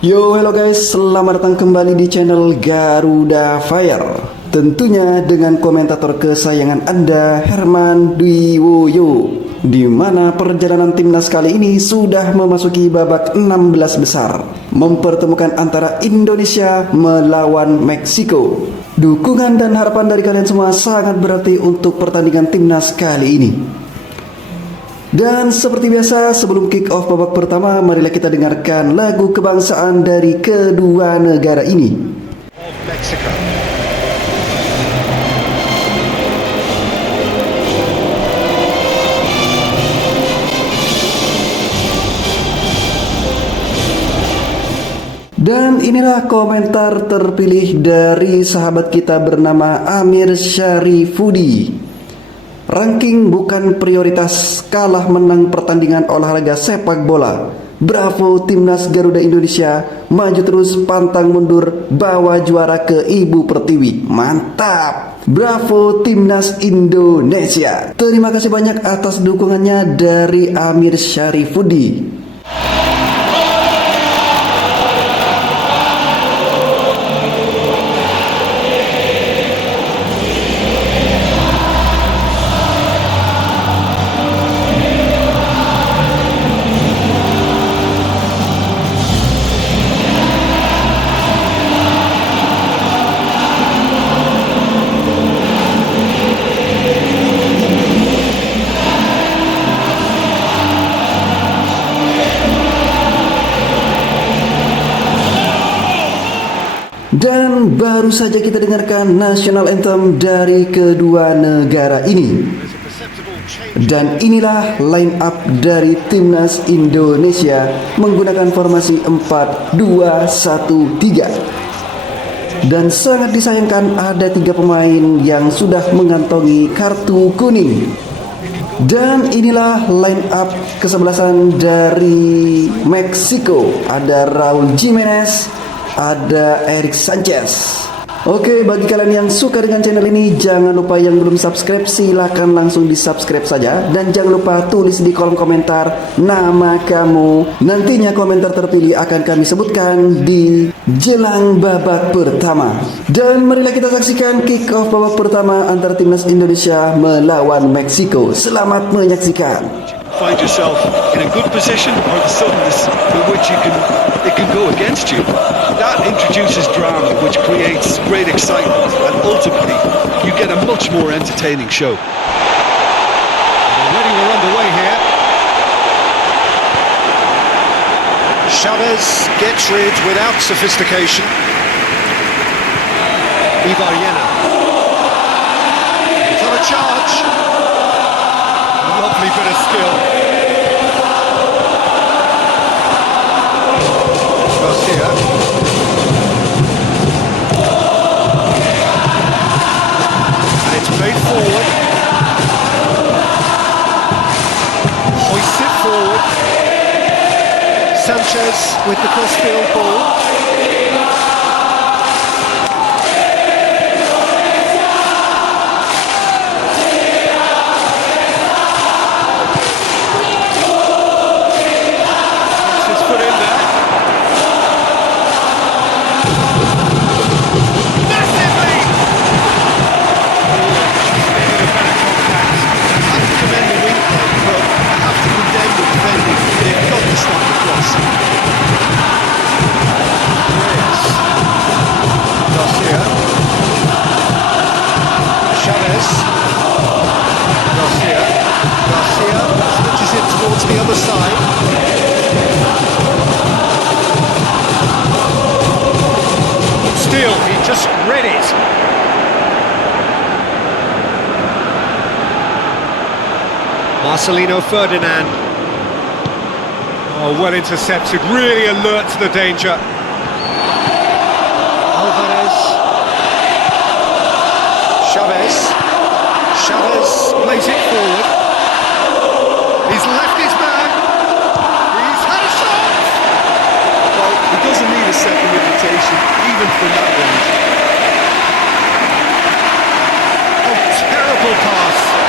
Yo, hello guys, selamat datang kembali di channel Garuda Fire. Tentunya dengan komentator kesayangan Anda, Herman Dwiwoyo, di mana perjalanan timnas kali ini sudah memasuki babak 16 besar, mempertemukan antara Indonesia melawan Meksiko. Dukungan dan harapan dari kalian semua sangat berarti untuk pertandingan timnas kali ini. Dan seperti biasa, sebelum kick off babak pertama, marilah kita dengarkan lagu kebangsaan dari kedua negara ini. Meksiko. Dan inilah komentar terpilih dari sahabat kita bernama Amir Syarifudi. Ranking bukan prioritas, kalah menang pertandingan olahraga sepak bola. Bravo timnas Garuda Indonesia, maju terus pantang mundur, bawa juara ke Ibu Pertiwi. Mantap. Bravo timnas Indonesia. Terima kasih banyak atas dukungannya dari Amir Syarifudi. Dan baru saja kita dengarkan national anthem dari kedua negara ini. Dan inilah line up dari timnas Indonesia menggunakan formasi 4-2-1-3. Dan sangat disayangkan ada 3 pemain yang sudah mengantongi kartu kuning. Dan inilah line up kesebelasan dari Meksiko. Ada Raul Jimenez, ada Eric Sanchez. Oke, bagi kalian yang suka dengan channel ini, jangan lupa yang belum subscribe, silahkan langsung di subscribe saja. Dan jangan lupa tulis di kolom komentar nama kamu. Nantinya komentar terpilih akan kami sebutkan di jelang babak pertama. Dan marilah kita saksikan kick off babak pertama antara timnas Indonesia melawan Meksiko. Selamat menyaksikan. Find yourself in a good position, or the suddenness in which it can go against you. That introduces drama, which creates great excitement, and ultimately you get a much more entertaining show. Already we're underway here. Chavez gets rid without sophistication. Ibarriena. He's on a charge. Lovely bit of skill. Garcia. And it's played forward. Hoists it forward. Sanchez with the cross-field ball. Marcelino Ferdinand. Oh, well intercepted, really alert to the danger. Alvarez. Chavez. Chavez plays it forward. He's left his man. He's had a shot. Well, he doesn't need a second invitation, even from that range. Oh, terrible pass.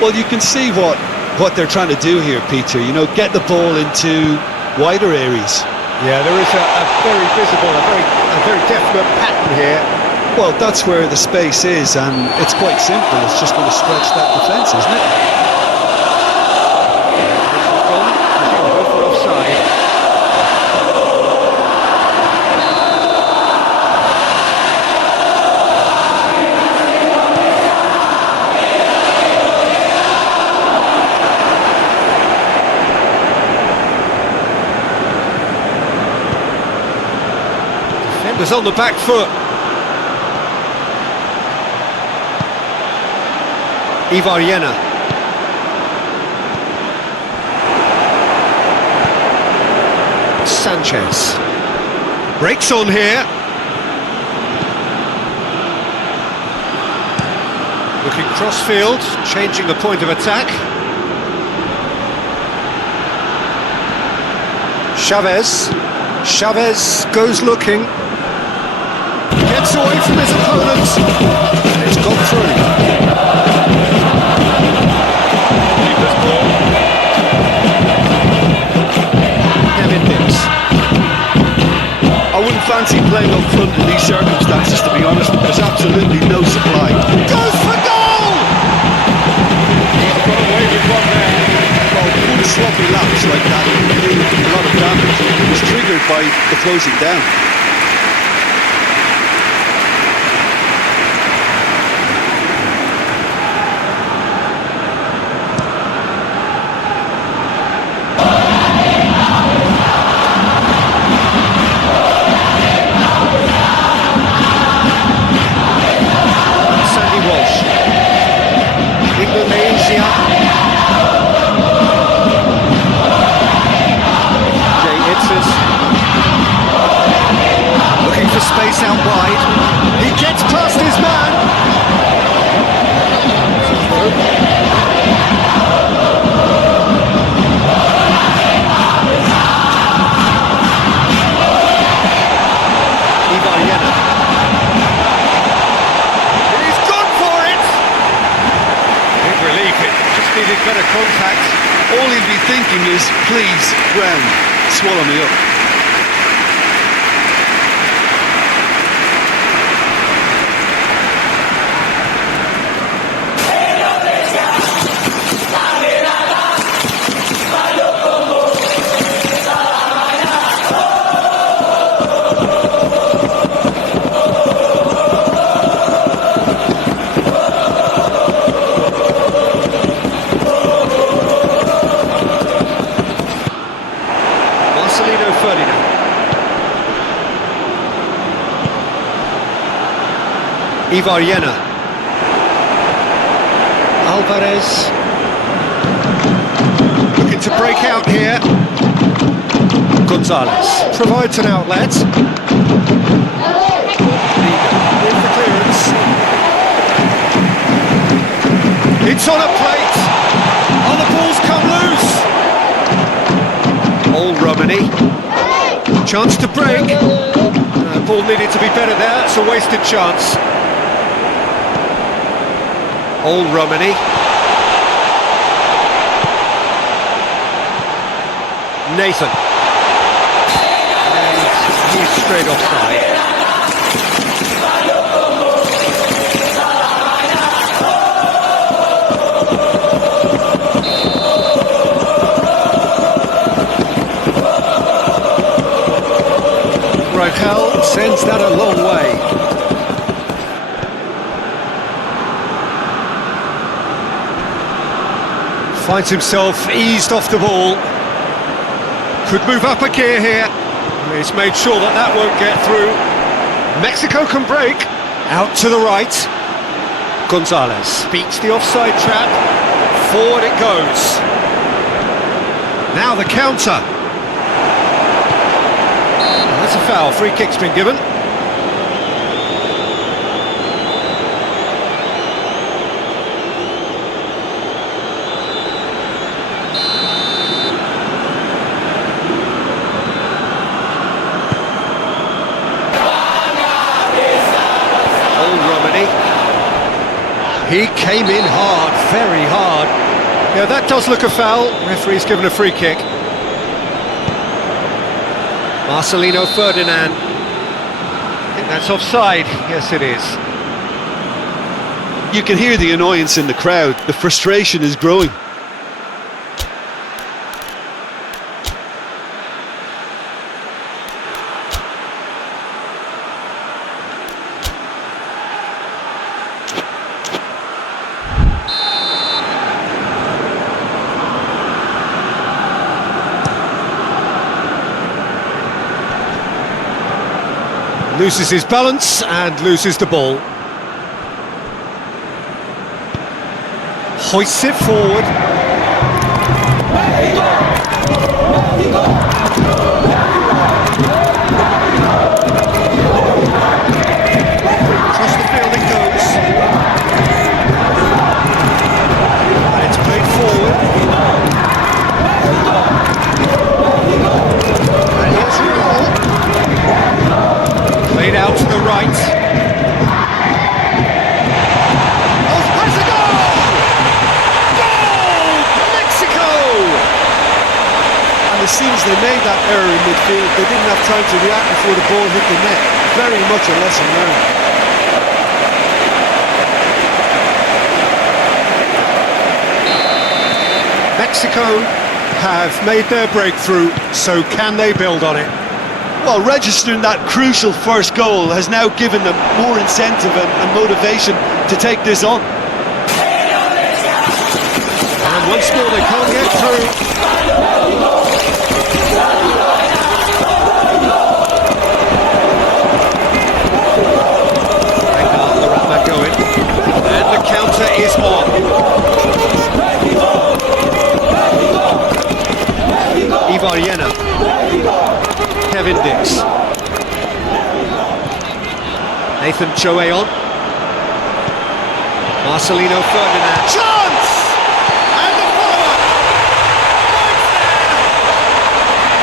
Well, you can see what they're trying to do here, Peter. You know, get the ball into wider areas. Yeah, there is a very visible, a very definite pattern here. Well, that's where the space is, and it's quite simple. It's just going to stretch that defence, isn't it? Go for offside. Defenders on the back foot. Ivar Sanchez breaks on here, looking cross-field, changing the point of attack. Chavez goes looking, gets away from his opponent, and it's gone through. I wouldn't fancy playing up front in these circumstances, to be honest. There's absolutely no supply. Goes for goal! He's got away with one there. Well, one sloppy lapse like that will do a lot of damage. It was triggered by the closing down. Indonesia. Looking for space out wide. He gets past his man. He's gone for it. Big relief. It just needed better contact. All he'd be thinking is, please, ground, swallow me up. Ivar Alvarez looking to break out here. Gonzalez provides an outlet. With the clearance. It's on a plate. Oh, the ball's come loose. Old Romani. Chance to break. Ball needed to be better there. It's a wasted chance. Old Romani. Nathan. And he's straight offside. Raquel sends that a long way. Finds himself eased off the ball. Could move up a gear here. He's made sure that that won't get through. Mexico can break. Out to the right. Gonzalez beats the offside trap. Forward it goes. Now the counter. That's a foul. Free kick's been given. He came in hard, very hard. Yeah, that does look a foul. Referee's given a free kick. Marcelino Ferdinand. I think that's offside. Yes, it is. You can hear the annoyance in the crowd. The frustration is growing. Loses his balance and loses the ball. Hoists it forward. Across the field it goes. And it's played forward. And here's Raul. Played out to the right. Oh, has a goal! Goal! Mexico! And as soon as they made that error in midfield, they didn't have time to react before the ball hit the net. Very much a lesson learned. Mexico have made their breakthrough, so can they build on it? Well, registering that crucial first goal has now given them more incentive and motivation to take this on. And once more they can't get through. Going. And the counter is on. Ibarriena. Kevin Dix. Nathan Choe on. Marcelino Ferdinand. Chance! And the follow-up! Right there!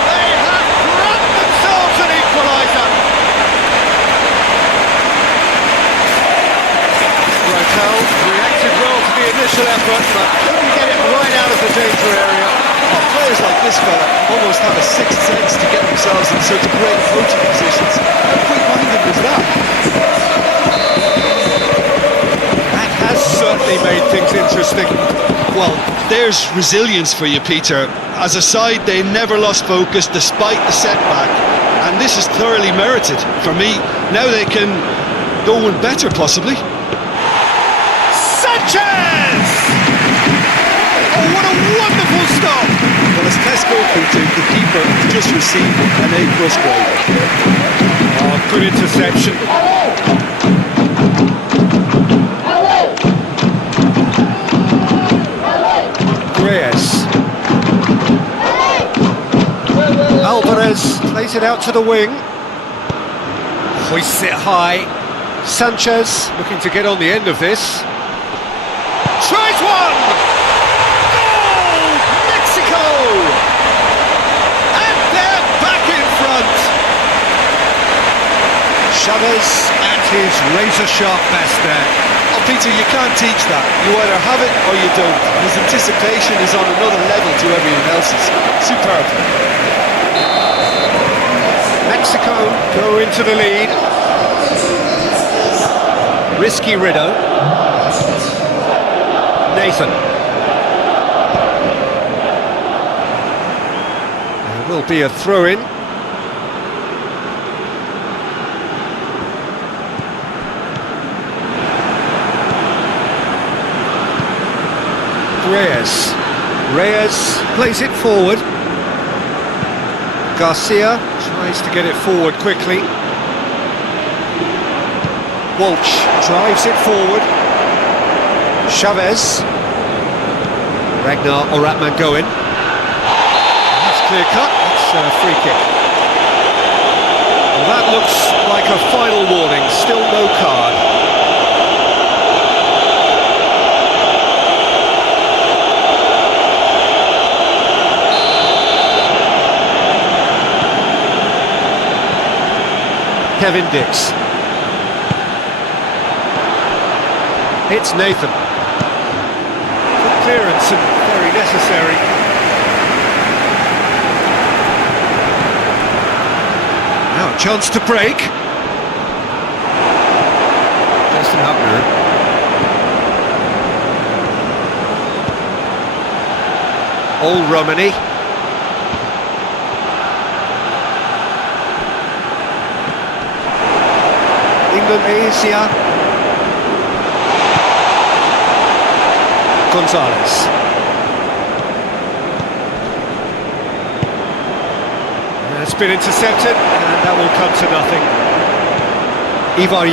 They have grabbed themselves an equaliser! Rotel reacted well to the initial effort, but couldn't get it right out of the danger area. Oh, players like this fella almost have a sixth sense to get themselves in such great coaching positions. How quick-minded was that? That has certainly made things interesting. Well, there's resilience for you, Peter. As a side, they never lost focus despite the setback. And this is thoroughly merited. For me, now they can go one better, possibly. Sanchez! Oh, what a wonderful stop! Well, as Tesco Peter, the keeper just received an A+ grade. Oh, good interception. Reyes. Alvarez plays it out to the wing. Hoists it high. Sanchez looking to get on the end of this. Tries one! Goal! Mexico! And they're back in front! Chavez at his razor-sharp best there. Oh, Peter, you can't teach that. You either have it or you don't. His anticipation is on another level to everyone else's. Superb. Mexico go into the lead. Risky Riddle. Nathan. There will be a throw-in. Reyes plays it forward. Garcia tries to get it forward quickly. Walsh drives it forward. Chavez. Ragnar Oratman going. That's clear cut. It's a free kick. Well, that looks like a final warning. Still no card. Kevin Dix. It's Nathan. Good clearance and very necessary. Now a chance to break. Justin Hubner. All Romani. Indonesia. Gonzalez. It's been intercepted, and that will come to nothing. Ivar.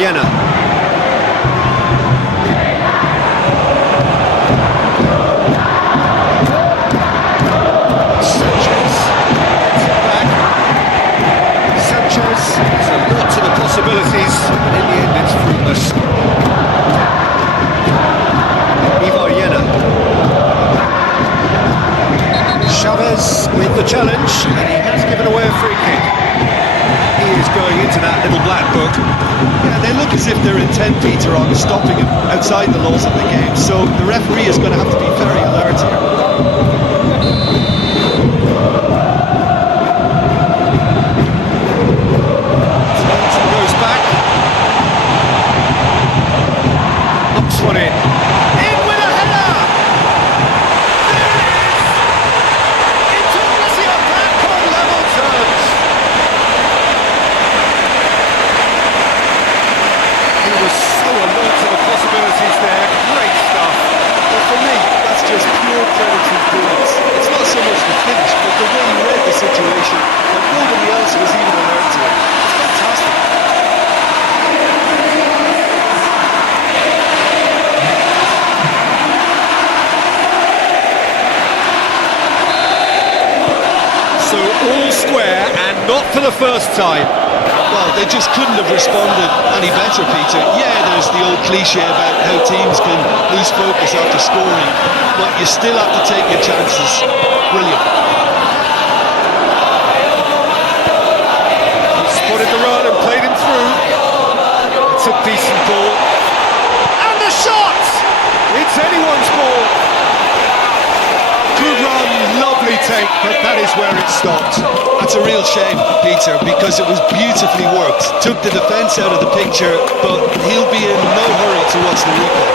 Sanchez. There's a lot to the possibilities, and in the end it's fruitless. Ivar. Chavez with the challenge, and he has given away a free kick. He is going into that little black book. Yeah, they look as if they're intent, Peter, on stopping him outside the laws of the game, so the referee is going to have to be very alert here. Goes back. Knocks one in. In with a header! There it is! Indonesia back on level terms. He was so alert to the possibilities there. Great stuff. But for me, that's just pure predatory brilliance. It's not so much the finish, but the way he read the situation, and nobody else was even alert to it. It's fantastic. So all square, and not for the first time. Well, they just couldn't have responded any better, Peter. Yeah, there's the old cliche about how teams can lose focus after scoring, but you still have to take your chances. Brilliant. He spotted the run and played him through. It's a decent ball. And the shot! It's anyone's ball. Good run, lovely take, but that is where it stopped. That's a real shame, Peter, because it was beautifully worked. Took the defence out of the picture, but he'll be in no hurry to watch the replay.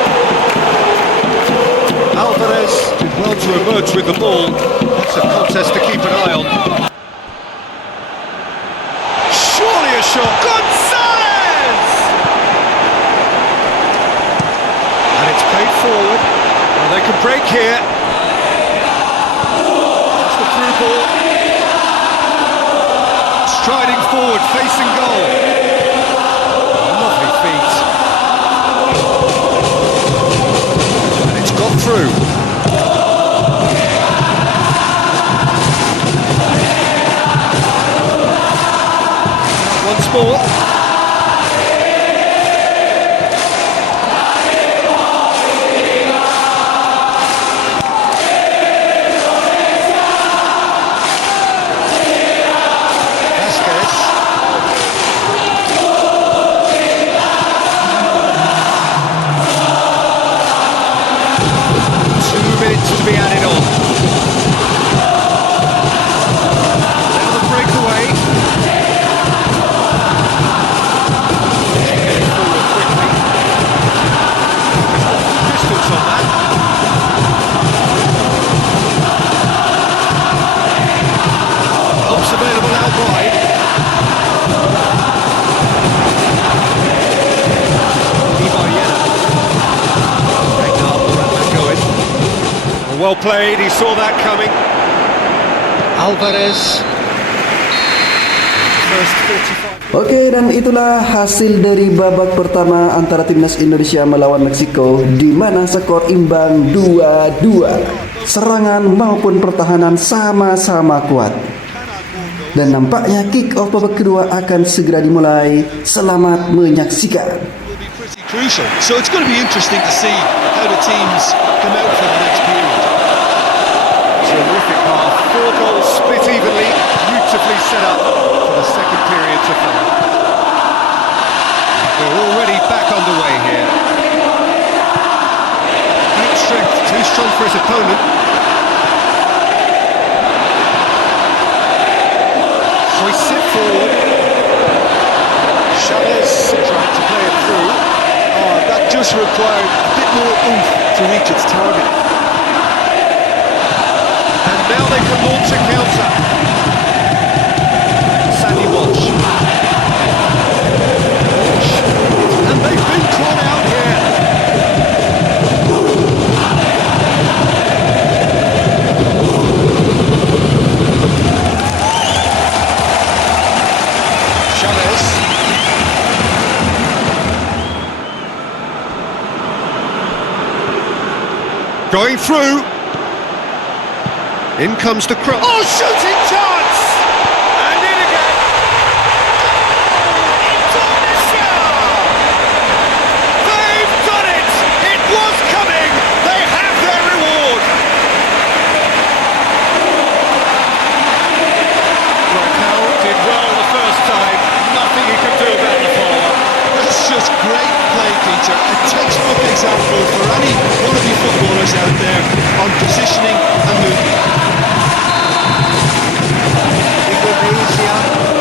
Alvarez did well to emerge with the ball. It's a contest to keep an eye on. Surely a shot. Gonzalez! And it's played forward. Well, they can break here. That's the through ball. Striding forward, facing goal. Lovely feet. And it's got through. Once more. To be added on. Now the breakaway. Getting forward quickly. Distance on that. Helps available out wide. Well played, he saw that coming. Alvarez. First 45. Oke, dan itulah hasil dari babak pertama antara timnas Indonesia melawan Meksiko, di mana skor imbang 2-2. Serangan maupun pertahanan sama-sama kuat. Dan nampaknya kick off babak kedua akan segera dimulai. Selamat menyaksikan. Crucial. So it's going to be interesting to see how the teams come out for the next period. Terrific half. 4 goals split evenly, beautifully set up for the second period to follow. We're already back underway here. Really strong for his opponent. Hoists it forward. Chavez trying to play it through. Oh, that just required a bit more oomph to reach its target. And now they can launch a counter. Sandy Walsh. And they've been caught out here. Chavez. Going through. In comes the cross. Oh, shooting chance! And in again. Indonesia! They've done it! It was coming! They have their reward! Raquel did well the first time. Nothing he can do about the follow-up. That's just great play, Peter. A textbook example for any wannabe footballers out there on positioning and movement.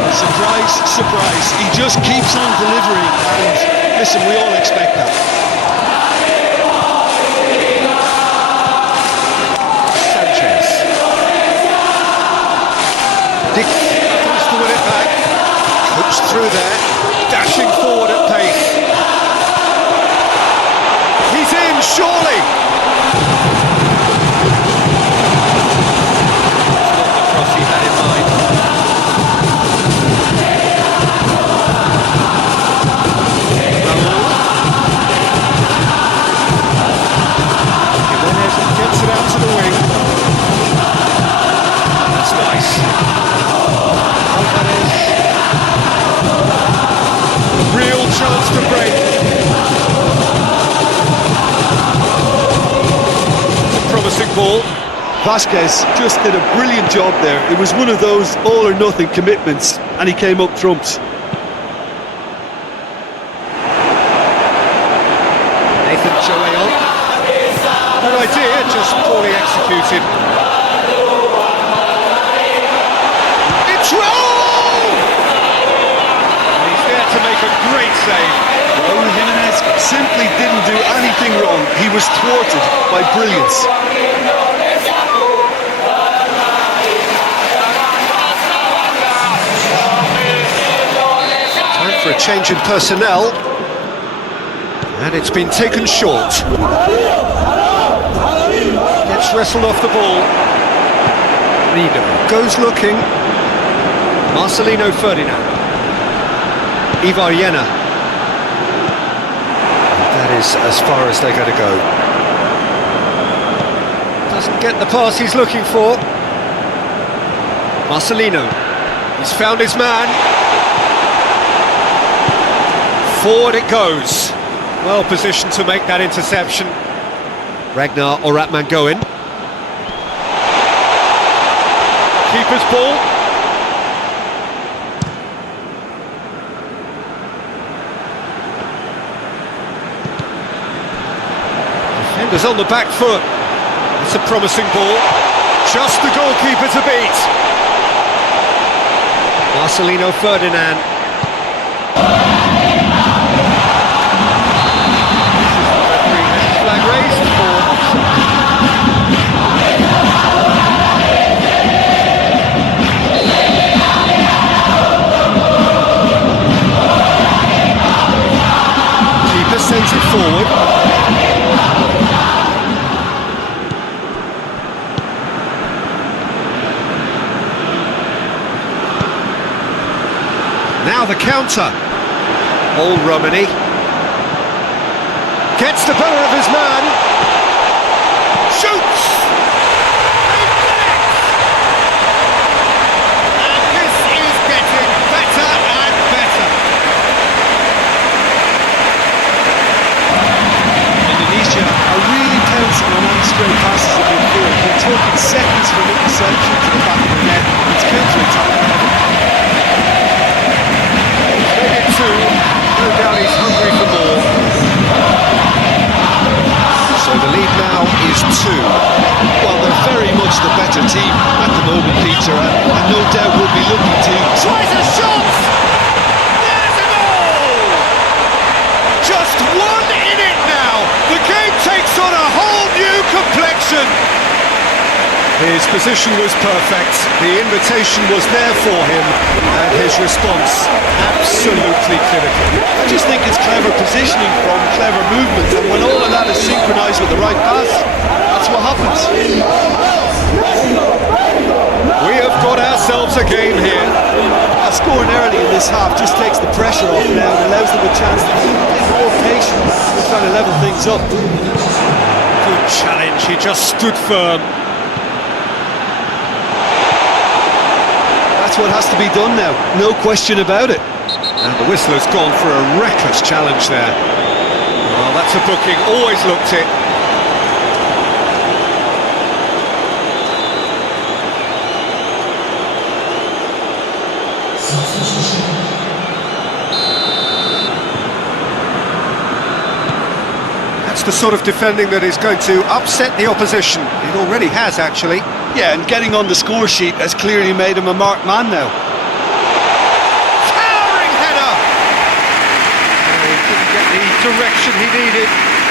Surprise, surprise. He just keeps on delivering, and listen, we all expect that. Sanchez. Dix tries to win it back. Hooks through there. Dashing forward at pace. He's in, surely! It's not the cross he had in mind. Gets it out to the wing. That's nice. Alvarez. Real chance to break. It's a promising ball. Vasquez just did a brilliant job there. It was one of those all-or-nothing commitments, and he came up trumps. Nathan Joel. Good idea, just poorly executed. It's Raul! And he's there to make a great save. Raul Jimenez simply didn't do anything wrong. He was thwarted by brilliance. Time for a change in personnel. And it's been taken short. Gets wrestled off the ball. Rido goes looking. Marcelino Ferdinand. Ivar Jena. That is as far as they're going to go. Doesn't get the pass he's looking for. Marcelino. He's found his man. Forward it goes. Well positioned to make that interception. Ragnar Oratman going. Keeper's ball. Defender's on the back foot. It's a promising ball. Just the goalkeeper to beat. Marcelino Ferdinand. Flag raised for offside. Keeper sends it forward. Now the counter. Old Romani. Gets the better of his man. Shoots! They've done it! And this is getting better and better. Indonesia are really pouncing on any stray passes in midfield. We're talking seconds from interception to the back of the net. It's counter-attack. They get two. No doubt he's hungry for more. So the lead now is 2. much the better team at the moment, Peter, and no doubt will be looking to... Tries a shot! There's a goal! Just one in it now. The game takes on a whole new complexion. His position was perfect, the invitation was there for him, and his response absolutely clinical. I just think it's clever positioning from clever movement, and when all of that is synchronised with the right pass, that's what happens. We have got ourselves a game here. Scoring early in this half just takes the pressure off now and allows them a chance to be more patient and trying to level things up. Good challenge, he just stood firm. That's what has to be done now, no question about it. And the whistler's gone for a reckless challenge there. Well, that's a booking, always looked it. That's the sort of defending that is going to upset the opposition. It already has, actually. Yeah, and getting on the score sheet has clearly made him a marked man now. Towering header! He didn't get the direction he needed.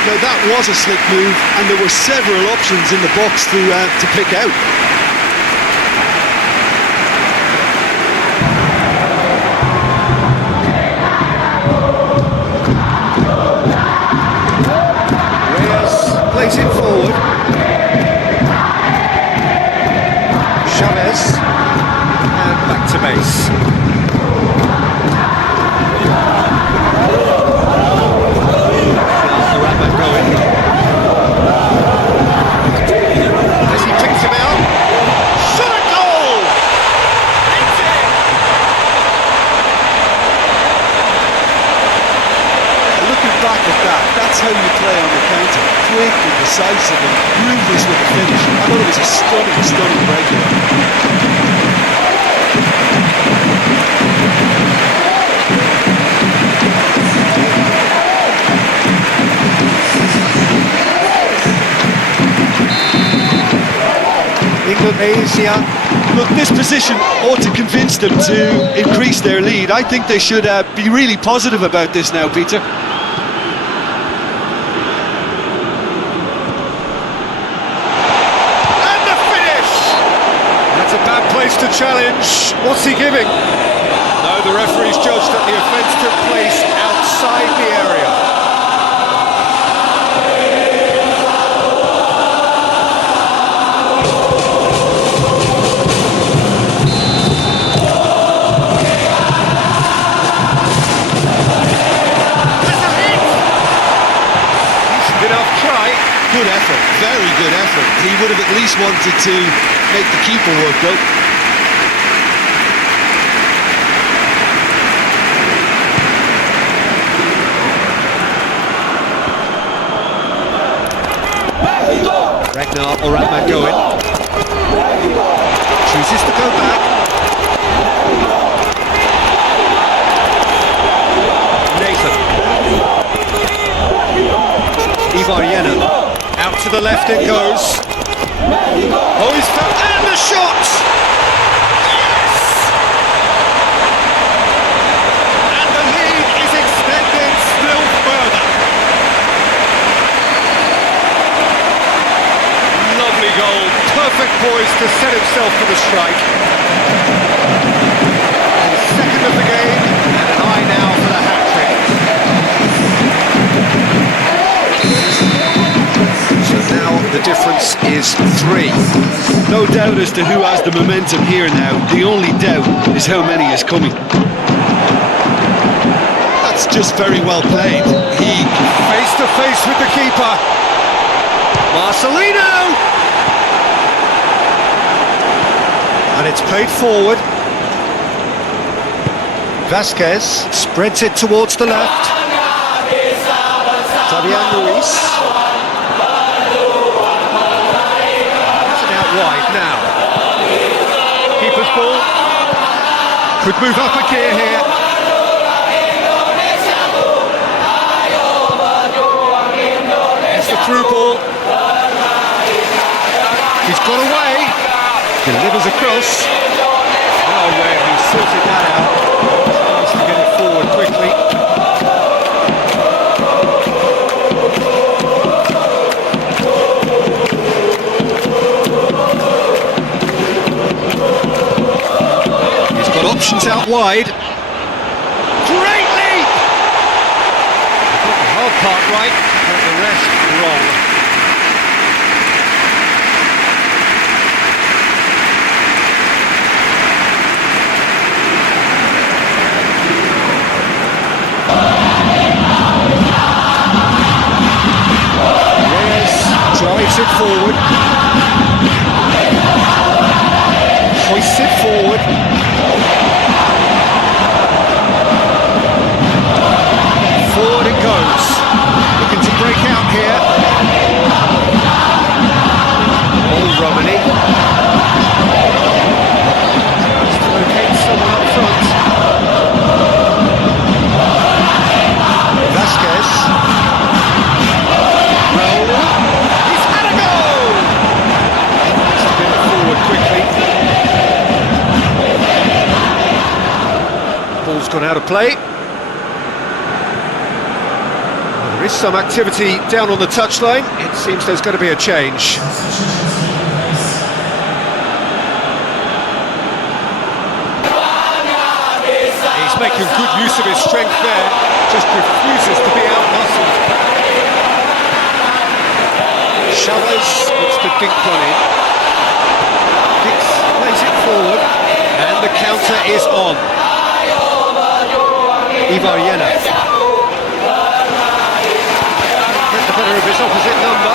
Now that was a slick move, and there were several options in the box to pick out. Plays it forward. Chavez. And back to base. Going. As he picks him out. Shot a goal! It's in! Looking back at that, that's how you play on the counter. Quick and decisive and ruthless with the finish. I thought it was a stunning breakaway. Indonesia. Look, this position ought to convince them to increase their lead. I think they should be really positive about this now, Peter. Place to challenge. What's he giving? No, the referee's judged that the offence took place outside the area. That's a hit! Decent enough try. Good effort, very good effort. He would have at least wanted to make the keeper work out. Ragnar or Ratman going. Chooses to go back. Nathan. Ivar out to the left it goes. Oh, he's found, and the shot! Yes! And the lead is extended still further. Lovely goal, perfect poise to set himself for the strike. And second of the game, and an eye now for the hat-trick. So now the difference is 3. No doubt as to who has the momentum here now. The only doubt is how many is coming. That's just very well played. He Face to face with the keeper. Marcelino! And it's played forward. Vasquez spreads it towards the left. Fabian Ruiz. That's it out wide now. Keeper's ball. Could move up a gear here. There's the through ball. He's got away. Delivers across. Oh, where he sorted that out. Tries to get it forward quickly. He's got options out wide. Great leap! Got the hard part right, but the rest wrong. Drives it forward. Hoists it forward. Forward it goes. Looking to break out here. Oh, Romani. Tries to locate someone up front. Vasquez. Ball's gone out of play. Well, there is some activity down on the touchline. It seems there's going to be a change. He's making good use of his strength there. Just refuses to be out-muscled. Chavez looks to dink one in. Dix plays it forward. And the counter is on. Ibarriena. Get the better of his opposite number.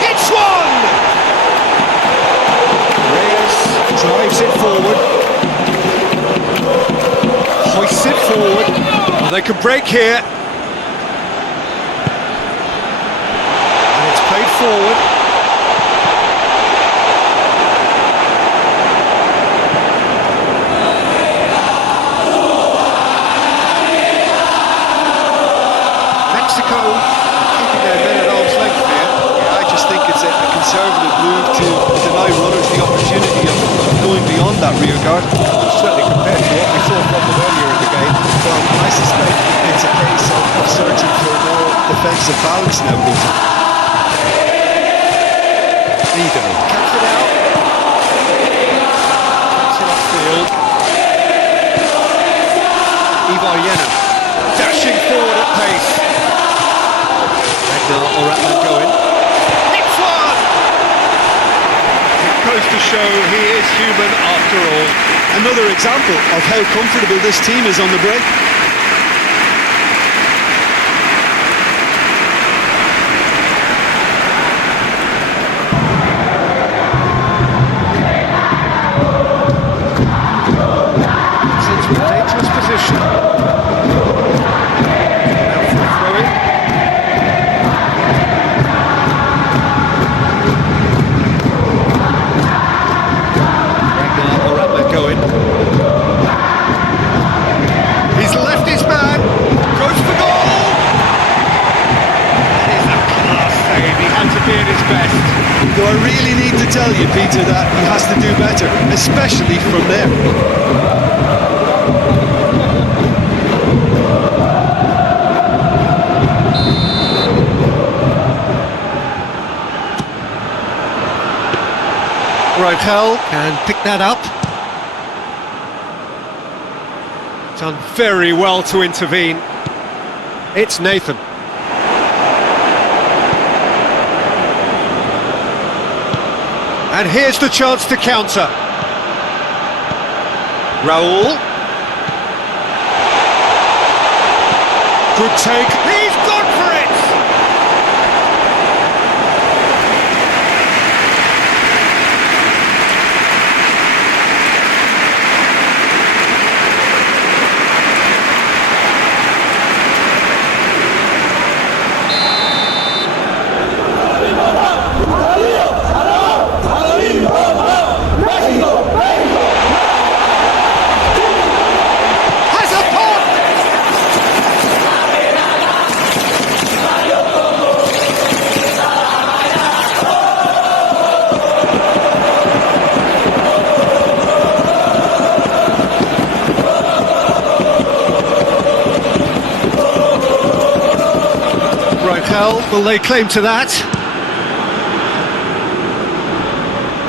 Hits one! Reyes drives it forward. Hoists it forward. Well, they can break here. And it's played forward. Mexico keeping their men at arm's length here. Yeah, I just think it's a conservative move to deny runners the opportunity of going beyond that rear guard. Certainly compared to what we saw from them earlier in the game. Well, I suspect it's a case of searching for more defensive balance now, Peter. Eden cuts it out. Cuts it upfield. Ibarriena dashing forward at pace. Or at that going. Hits one! It goes to show he is human after all. Another example of how comfortable this team is on the break. It's into a dangerous position. Now for a throw-in. Going. He's left his man, goes for goal! That is a class save, he had to be at his best. Do I really need to tell you, Peter, that he has to do better, especially from there? Rogel can pick that up. Done very well to intervene. It's Nathan. And here's the chance to counter. Raul. Good take. He's gone for it! Will they claim to that?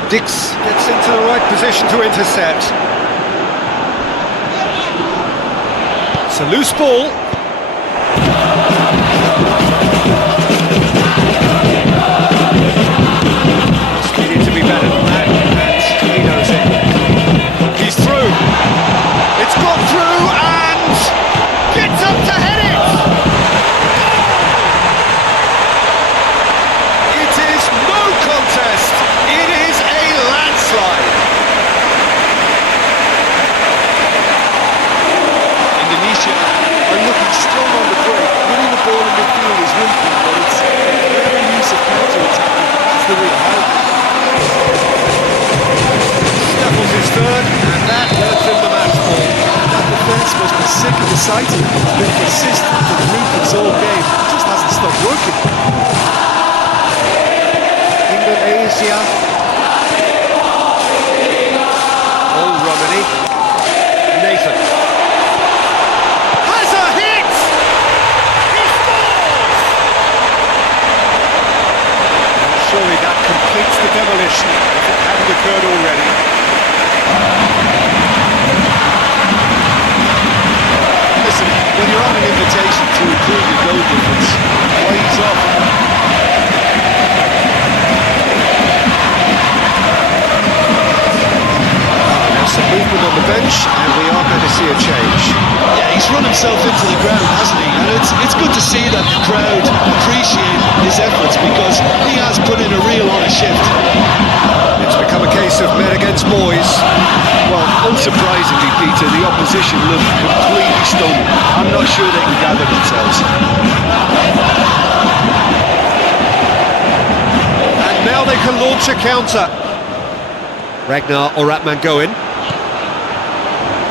Dix gets into the right position to intercept. It's a loose ball. Needed to be better than that, and he knows it. He's through. It's got through and gets up to head it. It is no contest. It is a landslide. Indonesia are looking strong on the break. Winning the ball in midfield is one thing, but it's clever use of counter-attack. That's the real highlight. Snuffles his third, and that earns him the match ball. That defence must be sick of the sight. It's been persistent and ruthless all game. It just hasn't stopped working. Indonesia. All Romani. Nathan. Has a hit! He scores! Surely that completes the demolition if it hadn't occurred already. Listen, when you're on an invitation to improve your goal difference, why ease off? Now some movement on the bench, and we are going to see a change. Yeah, he's run himself into the ground, hasn't he? And it's good to see that the crowd appreciate his efforts because he has put in a real honest shift. It's become a case of men against boys. Well, unsurprisingly, Peter, the opposition look completely stunned. I'm not sure they can gather themselves. And now they can launch a counter. Ragnar Oratman going.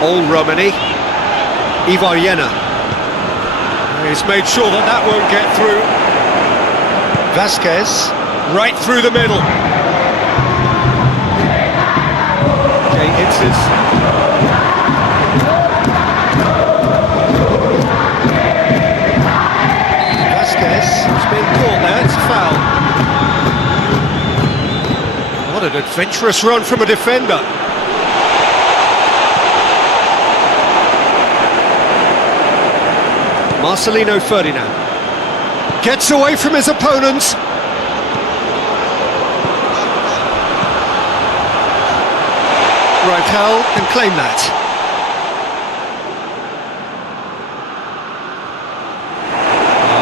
All Romani. Ivar Jenner. He's made sure that that won't get through. Vasquez. Right through the middle. Jay Itzes. Vasquez has been caught there, it's a foul. What an adventurous run from a defender. Marcelino Ferdinand gets away from his opponents. Raquel can claim that.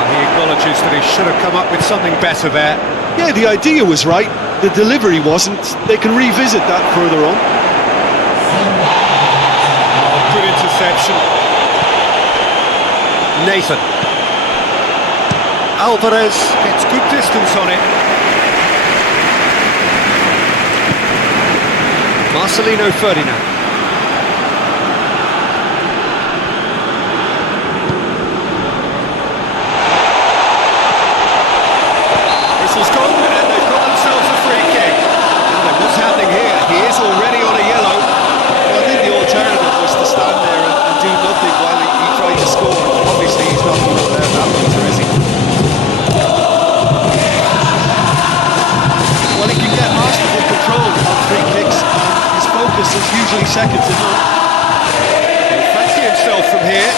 He acknowledges that he should have come up with something better there. Yeah, the idea was right. The delivery wasn't. They can revisit that further on. Good interception. Nathan. Alvarez gets good distance on it. Marcelino Ferdinand. Whistle's gone, and they've got themselves a free kick. Now, what's happening here? He is already on a yellow. Well, I think the alternative was to stand there and do nothing while he tried to score. Obviously, he's not going to allow that, Peter, is he? Well, he can get masterful control on free kicks. His focus is usually second to none. He'll fancy himself from here.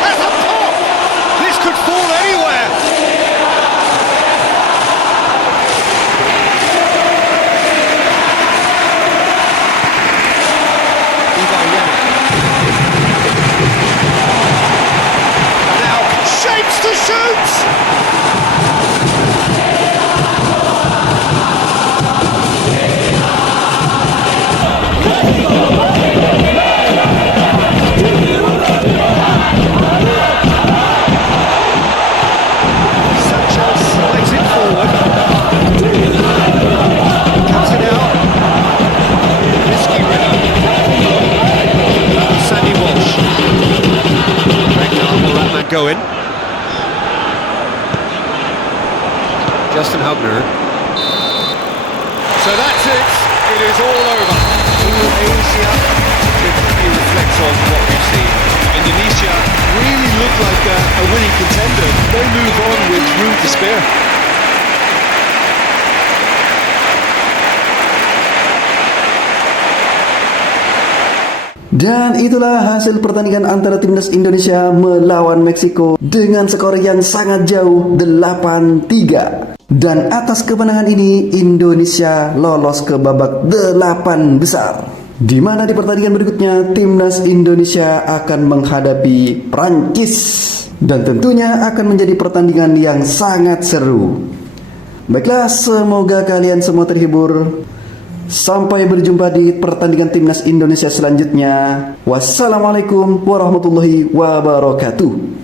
Has a pop! This could fall anywhere. Ivar Jenner. Now shapes to shoot! Sanchez plays it forward. Cuts it out. Risky runner. Sandy Walsh. Ragnar Oratman going. Justin Hubner. So that's it. It is all over. Indonesia. If you reflect on what we've seen, Indonesia really look like a winning contender. They move on with room to spare. Dan itulah hasil pertandingan antara timnas Indonesia melawan Meksiko dengan skor yang sangat jauh 8-3. Dan atas kemenangan ini Indonesia lolos ke babak 8 besar. Di mana di pertandingan berikutnya timnas Indonesia akan menghadapi Prancis. Dan tentunya akan menjadi pertandingan yang sangat seru. Baiklah, semoga kalian semua terhibur. Sampai berjumpa di pertandingan timnas Indonesia selanjutnya. Wassalamualaikum warahmatullahi wabarakatuh.